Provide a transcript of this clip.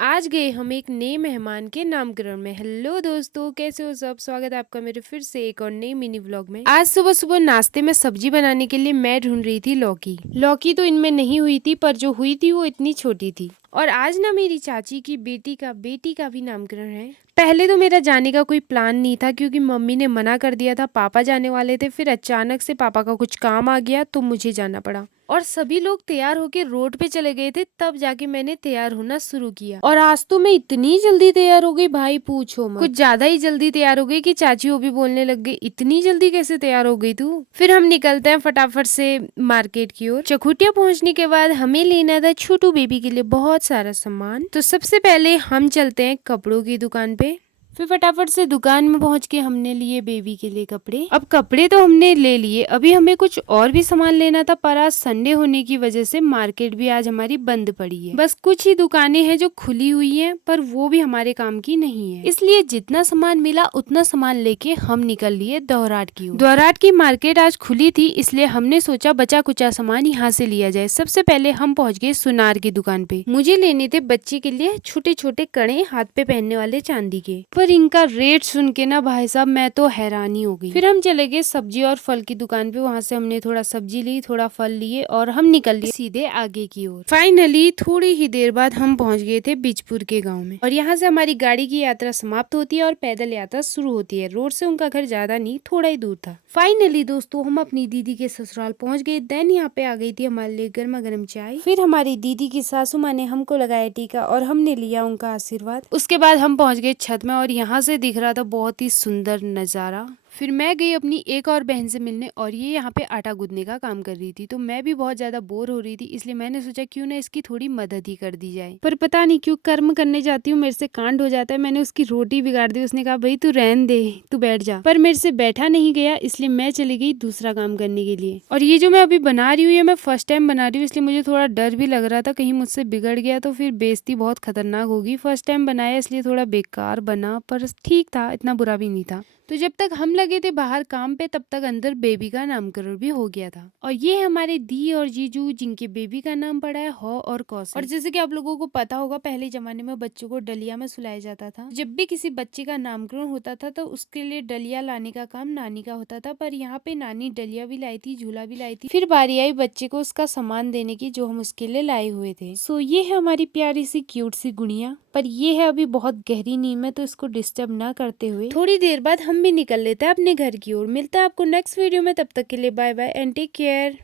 आज गए हम एक नए मेहमान के नामकरण में। हेलो दोस्तों, कैसे हो सब? स्वागत है आपका मेरे फिर से एक और नई मिनी व्लॉग में। आज सुबह सुबह नाश्ते में सब्जी बनाने के लिए मैं ढूंढ रही थी लौकी। लौकी तो इनमें नहीं हुई थी, पर जो हुई थी वो इतनी छोटी थी। और आज ना मेरी चाची की बेटी का भी नामकरण है। पहले तो मेरा जाने का कोई प्लान नहीं था, क्योंकि मम्मी ने मना कर दिया था। पापा जाने वाले थे, फिर अचानक से पापा का कुछ काम आ गया तो मुझे जाना पड़ा। और सभी लोग तैयार होके रोड पे चले गए थे, तब जाके मैंने तैयार होना शुरू किया। और आज तो मैं इतनी जल्दी तैयार हो गई, भाई पूछो मत। कुछ ज्यादा ही जल्दी तैयार हो गई कि चाची वो भी बोलने लग गई, इतनी जल्दी कैसे तैयार हो गई तू? फिर हम निकलते हैं फटाफट से मार्केट की ओर। चकुटिया पहुंचने के बाद हमें लेना था छोटू बेबी के लिए बहुत सारा सामान। तो सबसे पहले हम चलते हैं कपड़ों की दुकान पे। फिर फटाफट से दुकान में पहुंच के हमने लिए बेबी के लिए कपड़े। अब कपड़े तो हमने ले लिए, अभी हमें कुछ और भी सामान लेना था, पर आज संडे होने की वजह से मार्केट भी आज हमारी बंद पड़ी है। बस कुछ ही दुकानें हैं जो खुली हुई हैं, पर वो भी हमारे काम की नहीं है। इसलिए जितना सामान मिला उतना सामान लेके हम निकल लिए दोहराट की ओर। दोहराट की मार्केट आज खुली थी, इसलिए हमने सोचा बचा कुचा सामान यहाँ से लिया जाए। सबसे पहले हम पहुँच गए सुनार की दुकान पे। मुझे लेने थे बच्चे के लिए छोटे छोटे कड़े, हाथ पे पहनने वाले चांदी के। पर इनका रेट सुन के ना भाई साहब मैं तो हैरानी हो गई। फिर हम चले गए सब्जी और फल की दुकान पे। वहाँ से हमने थोड़ा सब्जी ली, थोड़ा फल लिए और हम निकल लिए सीधे आगे की ओर। फाइनली थोड़ी ही देर बाद हम पहुँच गए थे बिजपुर के गाँव में। और यहाँ से हमारी गाड़ी की यात्रा समाप्त होती है और पैदल यात्रा शुरू होती है। रोड से उनका घर ज्यादा नहीं, थोड़ा ही दूर था। फाइनली दोस्तों हम अपनी दीदी के ससुराल पहुँच गए। देन यहाँ पे आ गई थी हमारे लिए गर्मा गर्म चाय। फिर हमारी दीदी की सासू माँ ने हमको लगाया टीका और हमने लिया उनका आशीर्वाद। उसके बाद हम पहुँच गए छत में और यहाँ से दिख रहा था बहुत ही सुंदर नजारा। फिर मैं गई अपनी एक और बहन से मिलने, और ये यहाँ पे आटा गूंदने का काम कर रही थी। तो मैं भी बहुत ज्यादा बोर हो रही थी, इसलिए मैंने सोचा क्यों ना इसकी थोड़ी मदद ही कर दी जाए। पर पता नहीं क्यों कर्म करने जाती हूँ मेरे से कांड हो जाता है। मैंने उसकी रोटी बिगाड़ दी। उसने कहा भाई तू रहन दे, तू बैठ जा। पर मेरे से बैठा नहीं गया, इसलिए मैं चली गई दूसरा काम करने के लिए। और ये जो मैं अभी बना रही हूँ ये मैं फर्स्ट टाइम बना रही हूँ, इसलिए मुझे थोड़ा डर भी लग रहा था कहीं मुझसे बिगड़ गया तो फिर बेइज्जती बहुत खतरनाक होगी। फर्स्ट टाइम बनाया इसलिए थोड़ा बेकार बना, पर ठीक था, इतना बुरा भी नहीं था। तो जब तक हम लगे थे बाहर काम पे, तब तक अंदर बेबी का नामकरण भी हो गया था। और ये हमारे दी और जीजू, जिनके बेबी का नाम पड़ा है हौ और कौशल। और जैसे कि आप लोगों को पता होगा, पहले जमाने में बच्चों को डलिया में सुलाया जाता था। जब भी किसी बच्चे का नामकरण होता था तो उसके लिए डलिया लाने का काम नानी का होता था। पर यहाँ पे नानी डलिया भी लाई थी, झूला भी लाई थी। फिर बारी आई बच्चे को उसका सामान देने की जो हम उसके लिए लाए हुए थे। सो ये है हमारी प्यारी सी क्यूट सी गुड़िया। पर ये है अभी बहुत गहरी नींद में, तो इसको डिस्टर्ब ना करते हुए थोड़ी देर बाद हम भी निकल लेते हैं अपने घर की ओर। मिलता है आपको नेक्स्ट वीडियो में, तब तक के लिए bye bye and take care.